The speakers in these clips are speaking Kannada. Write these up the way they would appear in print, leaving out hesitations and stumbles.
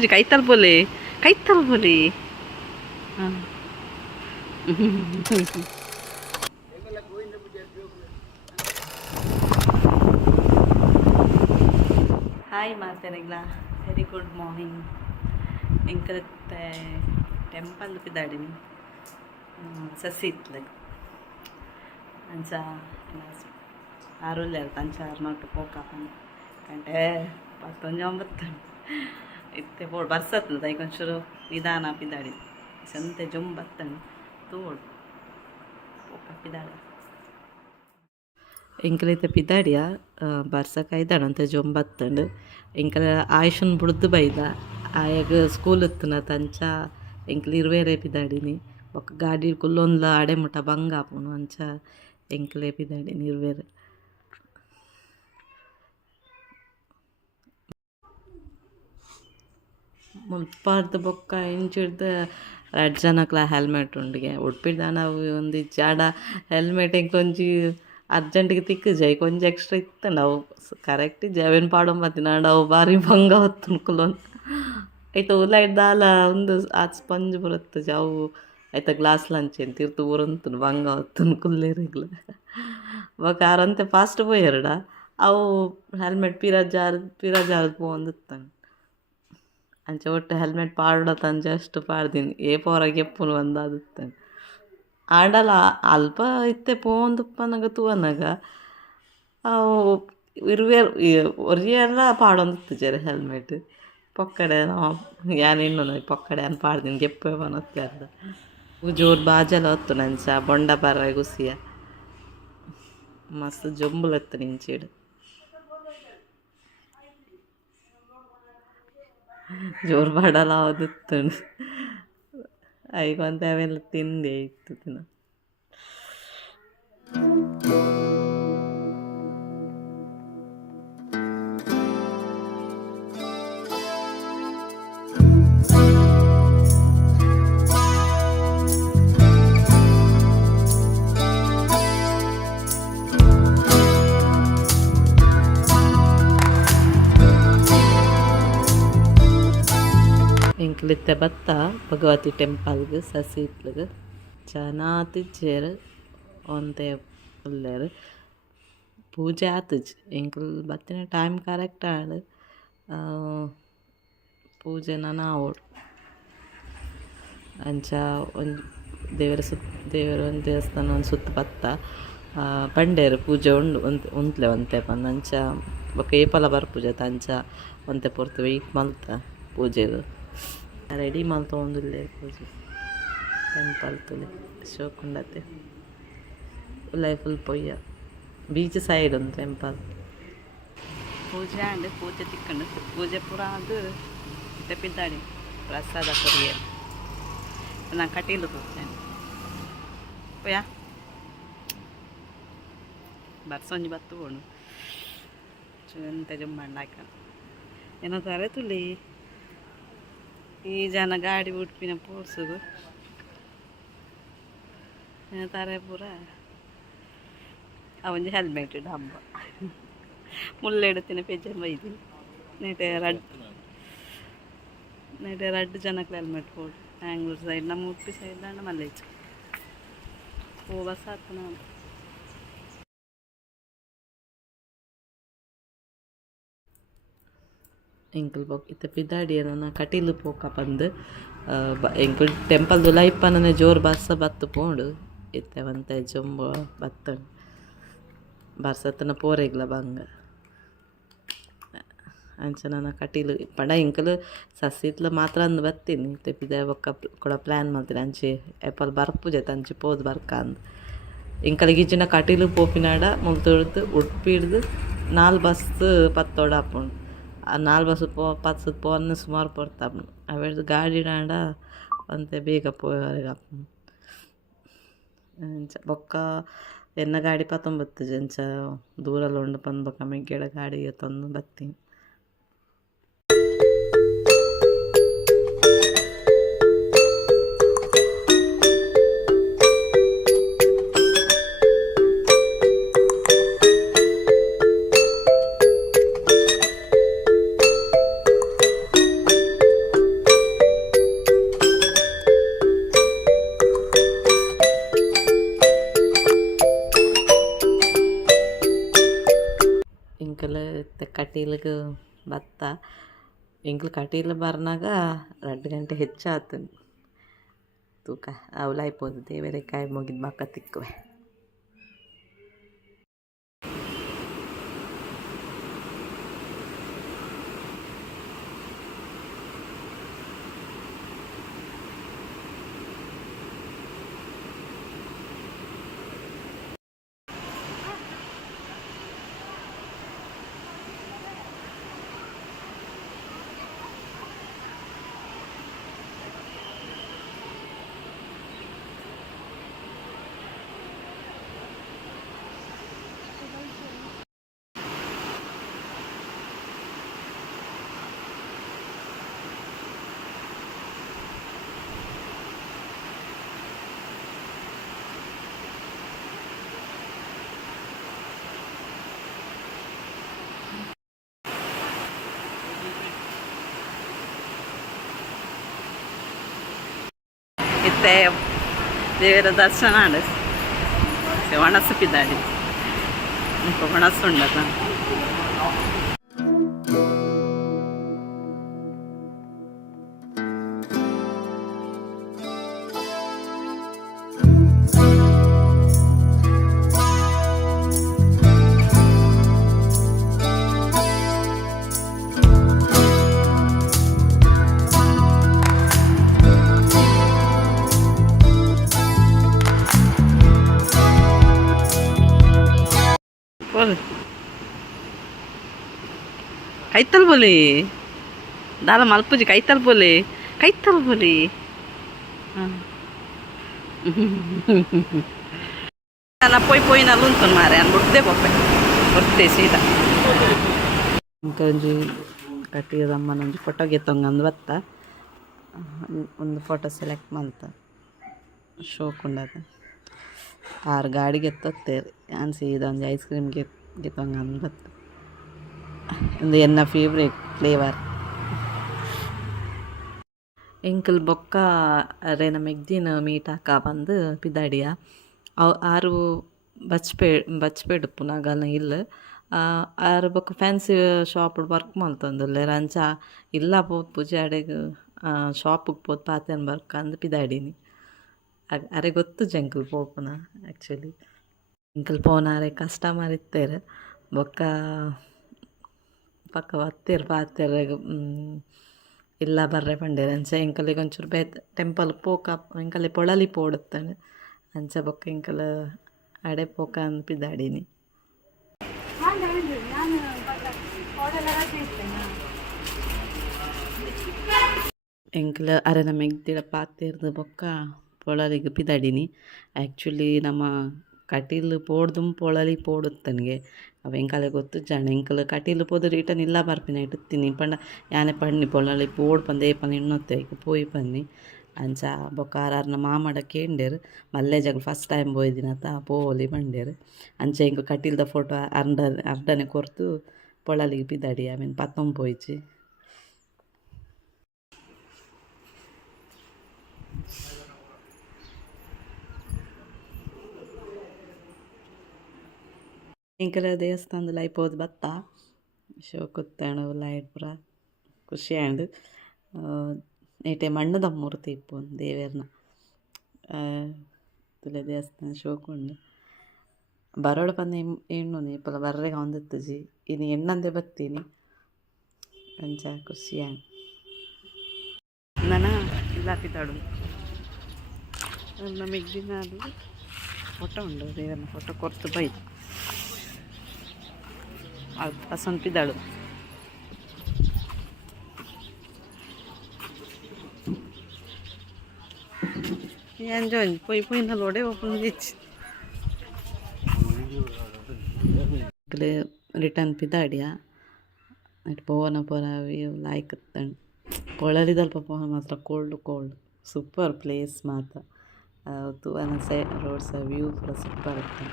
ಕೈತಲ್ ಬೋಲೆ ಕೈತಲ್ ಬೋಲೆ ಹಾಯ್ ಮಾತೆರೆಗ್ಲ ವೆರಿ ಗುಡ್ ಮಾರ್ನಿಂಗ್ ಎಂಕಲತ್ತೆ ಟೆಂಪಲ್ ಪಿದಾಡಿನಿ ಸಸಿ ಇತ್ಲೆ ಅಂಚ ಆರುಲ್ಲೆ ಅಂಚ ಆರ್ನೋಟು ಪೋಕಾಪನ್ ಕಂಟೆ 19 ಇತ್ತೆ ಬೋಡ್ ಬರ್ಸತ್ನ ದೈಕೊಂಚೂರು ನಿಧಾನ ಪಿದಾಡಿ ಸಂತೆ ಜೊಂಬ್ ಬತ್ತಂಡು ತೋಡು ಪೋಕ ಪಿದಾಡ ಎಂಕಲೈತೆ ಪಿದಾಡಿಯ ಬರ್ಸಕ್ಕೆ ಐದಾಡು ಅಂತ ಜೊಂಬ್ ಬತ್ತಂಡು ಎಂಕಲ ಆಯುಷನ್ ಬುಡ್ದು ಬೈದ ಆಯಾಗ ಸ್ಕೂಲ್ ಇತ್ತನ ತಂಚ ಎಂಕಲ್ ಇರುವೇರೆ ಪಿದಾಡಿನಿ ಒಕ್ಕ ಗಾಡಿ ಕುಲ್ಲೊಂದ್ಲ ಅಡೆಮುಟ ಬಂಗ ಆಪುನು ಅಂಚ ಎಂಕಲೇ ಪಿದಾಡಿನಿ ಇರುವೇರೆ ಮುಲ್ಪಾರ್ದು ಬೊಕ್ಕ ಇಂಚಿಡ್ದು 2 ಜನಕ್ಲ ಹೆಲ್ಮೆಟ್ ಉಂಡಿಗೆ ಉಡ್ಪಿಡ್ದ ನಾವು ಒಂದು ಜಾಡ ಹೆಲ್ಮೆಟ್ ಎಂಕೊಂಜಿ ಅರ್ಜೆಂಟ್ಗೆ ತಿಕ್ಕಜೈ ಕೊಂಚ ಎಕ್ಸ್ಟ್ರಾ ಇತ್ತು ನಾವು ಕರೆಕ್ಟ್ ಜವೆನ್ ಪಾಡೊಂಬತ್ತಿನ ನಾವು ಬಾರಿ ಭಂಗ ಹೊತ್ತು ಕುಲೊಂದು ಆಯ್ತು ಉಲಾಯ್ಡ್ ದಾಲ ಒಂದು ಆ ಸ್ಪಂಜ್ ಬರುತ್ತೆ ಜಾವು ಆಯ್ತಾ ಗ್ಲಾಸ್ ಲಂಚ್ ಅಂತ ಇರ್ತು ಊರಂತು ಭಂಗ ಹೊತ್ತು ಕುಲ್ಲೇರಿಗ್ಲ ಬೊಕ್ಕ ಆರಂತೆ ಫಾಸ್ಟ್ ಪೋಯರ್ಡ ಅವು ಹೆಲ್ಮೆಟ್ ಪಿರಾಜಾರ್ದು ಪೋಂದಿತ್ತಾನೆ ಅಂಚ ಒಟ್ಟು ಹೆಲ್ಮೆಟ್ ಪಾಡ್ಡ ತಂಜ ಅಷ್ಟು ಪಾಡ್ದೀನಿ ಪೋರಾಗ ಎಪ್ಪುನು ಒಂದಾದಿತ್ತಾನೆ ಆಡಲ್ಲ ಅಲ್ಪ ಇತ್ತೆ ಪೋಂದುಪ್ಪನಾಗ ತೂವನಾಗ ಅವು ಇರುವೇರು ಒರಿಯೆಲ್ಲ ಪಾಡೊಂದಿತ್ತು ಜರ ಹೆಲ್ಮೆಟ್ ಪೊಕ್ಕಡೆ ಯಾನ್ ಇನ್ನೊಂದು ಪೊಕ್ಕಡೆ ಅನ್ ಪಾಡ್ದೀನಿ ಗೆಪ್ಪೆ ಬನತ್ತೆ ಅರ್ಧ ಜೋರು ಬಾಜಲ ಹೊತ್ತು ನಂಚ ಬೊಂಡ ಬರ ಗುಸಿಯ ಮಸ್ತ್ ಜೊಂಬುಲತ್ತು ನಿಂಚಿಡು ಜೋರು ಬಡಲ ಅವದಿತ್ತು ಐಗೊಂತ ಅವೆಲ್ಲ ತಿಂದೆ ಇತ್ತು ದಿನ ಎಂಕ್ಲಿತ್ತೆ ಬತ್ತ ಭಗವತಿ ಟೆಂಪಲ್ಗೆ ಸಸಿ ಇತ್ಲಗೆ ಚೆನ್ನಾತಿಜ್ಜೇರು ಒಂತೆ ಉಲ್ಲೇರು ಪೂಜೆ ಆತುಜ್ ಎಂಕ್ಲು ಬತ್ತಿನ ಟೈಮ್ ಕರೆಕ್ಟ್ ಆಡು ಪೂಜೆನ ನಾವು ಅಂಚ ಒಂದು ದೇವರ ಒಂದು ದೇವಸ್ಥಾನ ಒಂದು ಸುತ್ತ ಬತ್ತ ಪಂಡೇರು ಪೂಜೆ ಉಂಡು ಉಂತ್ಲೆ ಒಂತೆ ಬಂದು ಅಂಚ ಬೊಕ್ಕ ಏಪಲ ಬರ್ಪೂಜೆ ಅಂಚ ಒಂತೆ ಪೊರ್ತು ವೆಯ್ಟ್ ಮಲ್ತ ಪೂಜೆದು ರೆಡಿ ಮಲ್ತ ಒಂದಿಲ್ಲೇ ಪೂಜೆ ಟೆಂಪಲ್ ತುಲಿ ಶೋಕುಂಡತೆ ಲೈಫ್ ಫುಲ್ ಪೊಯ್ಯ ಬೀಚ್ ಸೈಡ್ ಒಂದು ಟೆಂಪಲ್ ಪೂಜೆ ಅಂಡ್ ಪೂಜೆ ತಿಕ್ಕಂಡು ಪೂಜೆ ಪೂರ ಅದು ತೆಪ್ಪಿದ್ದಾಡಿ ಪ್ರಸಾದ ಕೊರಿಯ ನಾನು ಕಟೀಲು ತೋರ್ತೇನೆ ಪೊಯ್ಯ ಬರ್ಸೊಂಜಿ ಬತ್ತು ಬೋಣು ಎಂತ ಜುಮ್ಮಣ್ಣಾಕ ಏನೋ ತಾರೆ ತುಲಿ ಈ ಜನ ಗಾಡಿ ಉಡುಪಿನ ಪೋರ್ಸುದು ತಾರೆ ಪೂರ ಅವೊಂದು ಹೆಲ್ಮೆಟ್ ಹಬ್ಬ ಮುಳ್ಳೆ ಇಡುತ್ತೀನಿ ಪೆಜ್ಜೆ ಬೈತೀನಿ ನೆಟೆ ರಡ್ಡು ಜನಕ್ಕೆ ಹೆಲ್ಮೆಟ್ ಪೋಡು ಬ್ಯಾಂಗ್ಳೂರು ಸೈಡ್ ನಮ್ಮ ಉಡುಪಿ ಸೈಡ್ ದಾಂಡ ಮಲ್ಲೇಜ್ ಓ ಬಸ್ ಆತು ನಾನು ಎಂಕಲ್ ಬೊಕ್ಕ ಇತ್ತೆ ಪಿದಾಡಿಯನ ಕಟೀಲು ಪೋಕ ಬಂದು ಎಂಕಲ್ ಟೆಂಪಲ್ದು ಲೈಪನೇ ಜೋರು ಬಸ್ಸ ಬತ್ತು ಪೋಂಡು ಇತ್ತೆ ಒಂತೆ ಜೊಂಬ ಬತ್ತಂಡು ಬರ್ಸತ್ತನ ಪೋರೆಗ್ಲ ಬಂಗ ಅಂಚ ನನ್ನ ಕಟೀಲು ಪಂಡ ಎಂಕಲ್ ಸಸಿತ್ಲ ಮಾತ್ರ ಅಂದು ಬತ್ತೀನಿ ತೆಪ್ಪಿದ ಬೊಕ್ಕ ಕೂಡ ಪ್ಲ್ಯಾನ್ ಮಾಡ್ತೀನಿ ಅಂಚೆ ಎಪ್ಪಲ್ ಬರ್ಪುಜೆ ತಂಚಿ ಪೋದು ಬರ್ಕ ಅಂದು ಎಂಕಲಿಗೆ ಇಜ್ಜಿನ ಕಟೀಲು ಪೋಪಿನಾಡ ಮುಲ್ತೊಡ್ದು ಉಡುಪಿ ಹಿಡ್ದು 4 ಬಸ್ ಪತ್ತೋಡ ಹಾಪುಂಡು ಆ 4 ಬಸ್ ಪತ್ತು ಪೋನ್ನ ಸುಮಾರು ಪಡ್ತಾಪು ಅವೆಡ್ದು ಗಾಡಿ ಡಾಂಡ ಅಂತೆ ಬೇಗ ಪೋಯವರೆಗೆ ಆಪು ಅಂಚ ಬೊಕ್ಕ ಎನ್ನ ಗಾಡಿ 19 ಅಂಚ ದೂರಲ್ಲಿ ಉಂಡು ಬಂದು ಬೊಕ್ಕ ಮೆಗ್ಗೆಡ ಗಾಡಿಗೆ ತಂದು ಬತ್ತೀನಿ ಕಟೀಲಿಗೆ ಬತ್ತ ಎಂಕ್ಲು ಕಟೀಲು ಬರ್ನಾಗ 2 ಗಂಟೆ ಹೆಚ್ಚಾತು ತೂಕ ಅವಲಾಯ್ಪೋದು ದೇವರೇ ಕಾಯಿ ಮುಗಿದ ಬಕ್ಕ ತಿಕ್ಕುವೆ. ಇತ್ತೆ ದೇವರ ದರ್ಶನ ಒಣಸು ಪಿದಾಡಿ ಒಣಸು ಉಂಡದ ಕೈತಲ್ ಬೋಲಿ ದಾದ ಮಲ್ಪುಜಿ ಕೈತಲ್ ಬೋಲಿ ಪೋಯಿನಲ್ಲಿ ಉಂಟು ಮಾರೆ ಬುಡ್ದೆ ಬೊಟ್ಟೆ ಸೀದಾ ಒಂಜಿ ಕಟ್ಟಿದಮ್ಮನೊಂಜಿ ಫೋಟೋ ಗೆತ್ತೊಂಗಂದು ಬತ್ತ ಒಂದು ಫೋಟೋ ಸೆಲೆಕ್ಟ್ ಮಲ್ತ ಶೋಕುಂಡದ 6 ಗಾಡಿ ಗೆತ್ತೋತ್ತೇರಿ ನಾನು ಸೀದಾ ಒಂದು ಐಸ್ ಕ್ರೀಮ್ ಗೆತ್ತೊಂಗಂದು ಬತ್ತ ಒಂದು ಎನ್ನ ಫೇವ್ರೇಟ್ ಫ್ಲೇವರ್ ಎಂಕಲ್ ಬೊಕ್ಕ ರೇನ ಮೆಗ್ದಿನ ಮೀಟಾಕ ಬಂದು ಪಿದಾಡಿಯ ಆರು ಬಚ್ಪೇಡು ಪುನಗನ ಇಲ್ಲ ಆರು ಬೊಕ್ಕ ಫ್ಯಾನ್ಸಿ ಶಾಪ್ ವರ್ಕ್ ಮಲ್ತೊಂದುಲ್ಲೆ ರಂಚ ಇಲ್ಲ ಪೋದು ಪೂಜೆ ಅಡೆಗೆ ಶಾಪಿಗೆ ಪೋದು ಪಾತೇನು ಬರ್ಕ ಅಂದು ಪಿದಾಡಿನಿ ಅರೆ ಗೊತ್ತು ಜಂಕಲ್ ಪೋಪುನ ಆ್ಯಕ್ಚುಲಿ ಎಂಕಲ್ ಪೋನಾರೆ ಕಸ್ಟಮರ್ ಇತ್ತೇರು ಬೊಕ್ಕ ಪಕ್ಕ ಬತ್ತೇರು ಪಾತೇರು ಇಲ್ಲ ಬರ್ರೆ ಪಂಡೇರು ಅಂಚ ಎಂಕಲಿಗೆ ಒಂಚೂರು ಟೆಂಪಲ್ ಪೋಕ ಎಂಕಲ್ಲಿ ಪೊಳಲಿ ಪೋಡುತ್ತಾನೆ ಅಂಚ ಬೊಕ್ಕ ಎಂಕಲ್ ಅಡೆ ಪೋಕ ಅಂದು ಪಿದಾಡಿನಿ ಎಂಕಲ್ ಅರೆನ ಮೆಗ್ದಿಡ ಪಾತೇರ್ದು ಬೊಕ್ಕ ಪೊಳಲಿಗೆ ಪಿದಾಡಿನಿ ಆ್ಯಕ್ಚುಲಿ ನಮ್ಮ ಕಟೀಲು ಪೋಡ್ದುಂ ಪೊಳಲಿ ಪೋಡುತ್ತನಿಗೆ ಅವ ಎಂಕಲೆ ಗೊತ್ತು ಜಾಣ ಎಂಕಲ್ ಕಟೀಲು ಪೋದು ರಿಟರ್ನ್ ಇಲ್ಲ ಬರ್ಪಿನ ಇಟ್ಟುತ್ತೀನಿ ಪಂಡ ಯಾನೆ ಪಣ್ಣಿ ಪೊಳಲಿ ಪೋಡ್ ಪಂದ ಏಪನ ಇನ್ನೊತ್ತೆ ಪೋಯಿ ಪನ್ನಿ ಅಂಚ ಬೊಕ್ಕ ಆರ್ನ ಮಾಮಡ ಕೇಂಡೇರು ಮಲ್ಲೆ ಜಗ ಫಸ್ಟ್ ಟೈಮ್ ಪೋಯ್ದಿನತ ಪೋಲಿ ಬಂಡೇರು ಅಂಚ ಇಂಕ ಕಟೀಲ್ದ ಫೋಟೋ ಅರ್ಧನೆ ಕೊರ್ತು ಪೊಳಲಿಗೆ ಪಿದಾಡಿ ಆಮೇಲೆ ಪತ್ತೊಂದು ಪೋಯ್ಚಿ ಎಂಕಲ ದೇವಸ್ಥಾನದಲ್ಲಿ ಐಪೋದು ಬತ್ತ ಶೋಕುತ್ತಾಣ ಲೈಟ್ ಪುರ ಖುಷಿ ಆಂಡ್ ಏಟೆ ಮಣ್ಣದ ಮೂರ್ತಿ ಇಪ್ಪು ದೇವೇರ್ನ ತುಲೆ ದೇವಸ್ಥಾನ ಶೋಕುಂಡು ಬರೋಡು ಪಂದ ಹೆಣ್ಣು ಇಪ್ಪಲ ಬರ್ರೆಗೆ ಹೊಂದಿತ್ತಜಿ ಇನ್ನು ಎಣ್ಣಂದೆ ಬತ್ತೀನಿ ಅಂಚ ಖುಷಿ ಆಂಡ್ ನನ ಇಲ್ಲ ಪಿತಾಡು ನಮಗೆ ದಿನ ಅದು ಫೋಟೋ ಉಂಡು ದೇವರನ್ನ ಫೋಟೋ ಕೊರ್ತು ಬೈತು ಅಸಂತ ಪಿದಾಳು ಎಂಜಾಯ್ ಪೋಯಿನ ಲೋಡೆ ಓಪನ್ ಇಚ್ಚಿ ರಿಟರ್ನ್ ಪಿದಾಡಿಯ ಪೋವನ ಪೋರ ವ್ಯೂ ಲಾಯ್ಕ್ ಪೊಳಲಿದಲ್ಪ ಪೋವನ ಮಾತ್ರ ಕೋಲ್ಡ್ ಸೂಪರ್ ಪ್ಲೇಸ್ ಮಾತ್ರ ತೂವನ ರೋಡ್ಸ್ ವ್ಯೂ ಪೂರ ಸೂಪರ್ ಇತ್ತು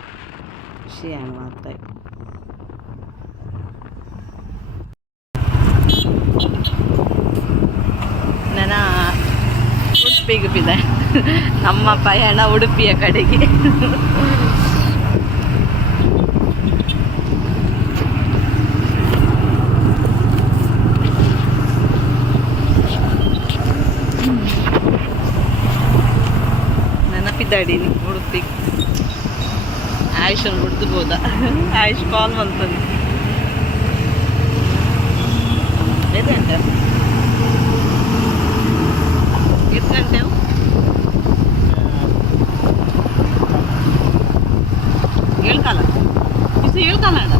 ಖುಷಿ ಆ್ಯಂಡ್ ಮಾತ್ರ ನನ್ನ ಉಡುಪಿಗೆ ಬಿದ್ದ ನಮ್ಮ ಪಯಣ ಉಡುಪಿಯ ಕಡೆಗೆ ನೆನಪಿದ್ದಾಡೀನಿ ಉಡುಪಿ ಆಯುಷನ್ ಬಿಡ್ದು ಬೋದ ಆಯುಷ್ ಕಾಲ್ ಮಾಡ್ತಾನೆ ಎಷ್ಟು ಗಂಟೆ ಹೇಳ್ಕಾಲ ಬಿಸಿ ಹೇಳ್ಕಾಲ ಅಣ್ಣ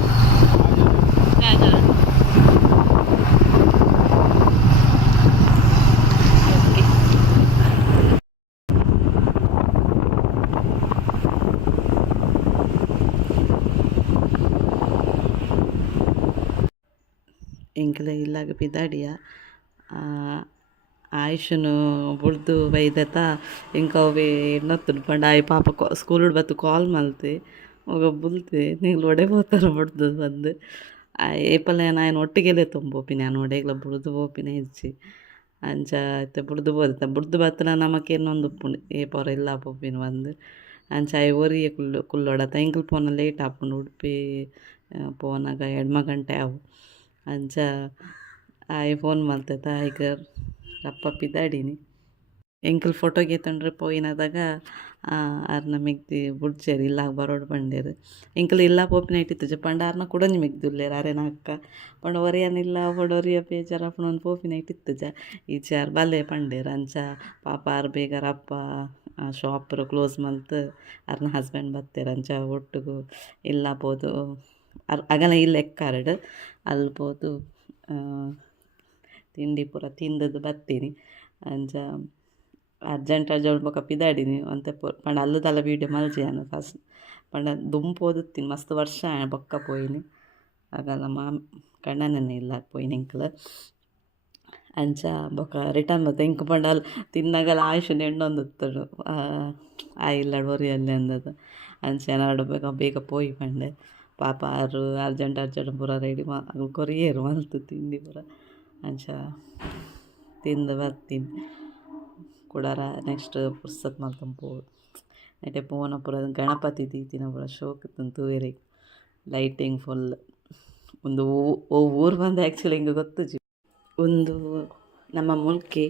ಎಂಕಲ ಇಲ್ಲಾಗ ಪಿದಾಡಿಯ ಆಯುಷನು ಬುಡ್ದು ಬೈದತ ಇಂಕ ಅವೆ ಎನ್ನೊತ್ತು ಪಂಡ ಆಯ್ ಪಾಪ ಸ್ಕೂಲ್ ಬತ್ತು ಕಾಲ್ ಮಲ್ತೆ ಹೋಗ ಬುಲ್ತೆ ನೀವು ಒಡೆ ಹೋಗ್ತಾರ ಬಡ್ದು ಬಂದು ಏಪಲ್ಲ ನಾನು ಒಟ್ಟಿಗೆಲೆ ತುಂಬೋಪಿನಿ ನಾನು ಒಡೆಗ್ಲ ಬುಡ್ದು ಹೋಪಿನ ಹೆಚ್ಚಿ ಅಂಚ ಆಯ್ತು ಬುಡ್ದು ಬುಡ್ದು ಬತ್ತನ ನಮಕ್ಕೆ ಇನ್ನೊಂದು ಉಪ್ಪುಂಡು ಏಪವ್ರ ಎಲ್ಲ ಪೋಪಿನ ಬಂದು ಅಂಚ ಒರಿಯ ಕುಲ್ಲೊಡತ ಎಂಕಲ್ ಪೋನ ಲೇಟ್ ಆಪುಂಡು ಉಡುಪಿ ಪೋನಾಗ 2 ಗಂಟೆ ಅವು ಅಂಚ ಆಯ್ ಫೋನ್ ಮಾಡ್ತೈತ ಈಗ ರಪ್ಪ ಪಿದಾಡೀನಿ ಎಂಕಲ್ ಫೋಟೋಗೆ ತಂಡ್ರೆ ಪೋಯಿನದಾಗ ಆರ್ನ ಮೆಗ್ದಿ ಬುಡ್ಚೇರಿ ಇಲ್ಲ ಬರೋಡು ಪಂಡೇರು ಎಂಕಲ್ ಇಲ್ಲ ಪೋಪಿನ ಇಟ್ಟಿತ್ತು ಪಂಡ ಆರ್ನ ಕುಡಂಜಿ ಮೆಗ್ದುಲ್ಲೇರು ಅರೇನ ಅಕ್ಕ ಪಂಡ ಒರಿಯನಿಲ್ಲ ಹೊಡೊರಿಯ ಬೇಜಾರು ಅಪ್ಪನೊಂದು ಪೋಪಿನ ಇಟ್ಟಿತ್ತು ಈಚಾರ್ ಬಲ್ಲೆ ಪಂಡೇರು ಅಂಚ ಪಾಪ ಆರು ಬೇಗ ರಪ್ಪ ಶಾಪ್ರು ಕ್ಲೋಸ್ ಮಲ್ತು ಅರ್ನ ಹಸ್ಬೆಂಡ್ ಬತ್ತೇರು ಅಂಚ ಒಟ್ಟಿಗೂ ಇಲ್ಲ ಬೋದು ಅಗಲ ಇಲ್ಲ ಎಕ್ಕಾರಡು ಅಲ್ಲಿ ಬೋದು ತಿಂಡಿ ಪೂರ ತಿಂದದ್ದು ಬರ್ತೀನಿ ಅಂಚ ಅರ್ಜೆಂಟ್ ಬೊಕ ಪಿದಾಡಿನಿ ಅಂತೆ ಪಂಡ ಅಲ್ಲದಲ್ಲ ವೀಡಿಯೋ ಮಲ್ಚಿಯಾನು ಫಸ್ಟ್ ಪಂಡ ದುಂಪು ಓದುತ್ತೀನಿ ಮಸ್ತ್ ವರ್ಷ ಬೊಕ್ಕ ಪೋಯಿನಿ ಆಗಲ್ಲ ಕಣ್ಣನೇ ಇಲ್ಲ ಪೋಯಿನಿ ಎಂಕಲ್ ಅಂಚ ಬೊಕ ರಿಟರ್ನ್ ಬತ್ತ ಇಂಕ ಪಂಡ ಅಲ್ಲಿ ತಿನ್ನಾಗಲ್ಲ ಆಯುಷ್ ಎಣ್ಣೊಂದುತ್ತಡು ಇಲ್ಲಡು ಒರಿಯಲ್ಲಿ ಅಂದದು ಅಂಚ ಏನಾಡು ಬೇಗ ಪೋಯಿ ಪಂಡೆ ಪಾಪ ಆರು ಅರ್ಜೆಂಟ್ ಪೂರ ರೆಡಿ ಕೊರಿಯರು ಮಲ್ತು ತಿಂಡಿ ಪೂರ ಅಂಚ ತಿಂದು ಬರ್ತೀನಿ ಕುಡಾರ ನೆಕ್ಸ್ಟ್ ಪುಸ್ತಕ ಮಲ್ತಂದು ಪೋಡು ನೆಟೆ ಪೋನ ಪೂರ ಗಣಪತಿ ದೀತಿನ ಪೂರ ಶೋಕ್ ತೂವೇರಿ ಲೈಟಿಂಗ್ ಫುಲ್ ಒಂದು ಊರು ಬಂದು ಆ್ಯಕ್ಚುಲಿ ಹಿಂಗೆ ಗೊತ್ತು ಒಂದು ನಮ್ಮ ಮುಲ್ಕಿ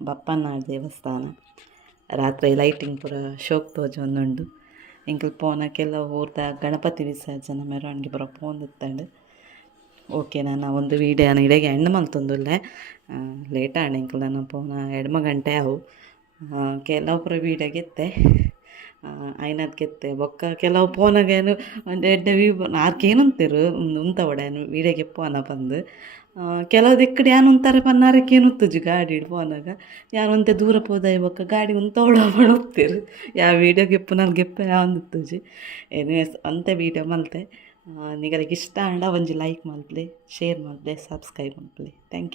ಬಪ್ಪನ ದೇವಸ್ಥಾನ ರಾತ್ರಿ ಲೈಟಿಂಗ್ ಪೂರ ಶೋಕ್ ತೋಜೊಂದುಂಡು ಎಂಕಲ್ ಪೋನ ಕೆಲವು ಊರ್ದ ಗಣಪತಿ ವಿಸರ್ಜನೆ ಮೆರವಣಿಗೆ ಪೂರ ಪೋಂದಿತ್ತಂಡು ಓಕೆ ನಾನು ಒಂದು ವೀಡಿಯೋನ ಇಡೆಗೆ ಎಂಡ್ ಮಲ್ತೊಂದುಲ್ಲೆ ಲೇಟ್ ಆಂಡ್ ಎಂಕಲ್ ನಾನು ಪೋನ 2 ಗಂಟೆ ಅವು ಕೆಲವು ಪೂರ ವೀಡಿಯೋ ಗೆತ್ತೆ ಐನದ್ ಗೆತ್ತೆ ಬೊಕ್ಕ ಕೆಲವು ಪೋನಾಗೇನು ಒಂದು ಎಡ್ಡೆ ವ್ಯೂ ಆರ್ಕೇನುಂತೇರು ಉಂತ ಒಡೆನು ವೀಡಿಯೋಗೆ ಪೋನ ಬಂದು ಕೆಲವು ದಿಕ್ಕಡಿ ಯಾನು ಒಂಥರ ಪನ್ನಾರಕ್ಕೆ ಏನುತ್ತುಜು ಗಾಡಿ ಪೋನಾಗ ಯಾರು ಒಂತೆ ದೂರ ಪೋದಾಯ ಬೊಕ್ಕ ಗಾಡಿ ಉಂತ ಹೊಡೋಗ್ತೇರು ಯಾವ ವೀಡಿಯೋಗೆ ನಾನು ಗೆಪ್ಪೆ ಯಾವಂದುತ್ತುಜಿ ಎನಿವೇಸ್ ಅಂತೆ ವೀಡಿಯೋ ಮಲ್ತೆ ನಿಗಳಿಗೆ ಇಷ್ಟ ಅಂಡ ಒಂಜಿ ಲೈಕ್ ಮಲ್ಪಲೆ ಶೇರ್ ಮಲ್ಪಲೆ ಸಬ್ಸ್ಕ್ರೈಬ್ ಮಲ್ಪಲೆ ಥ್ಯಾಂಕ್ ಯು.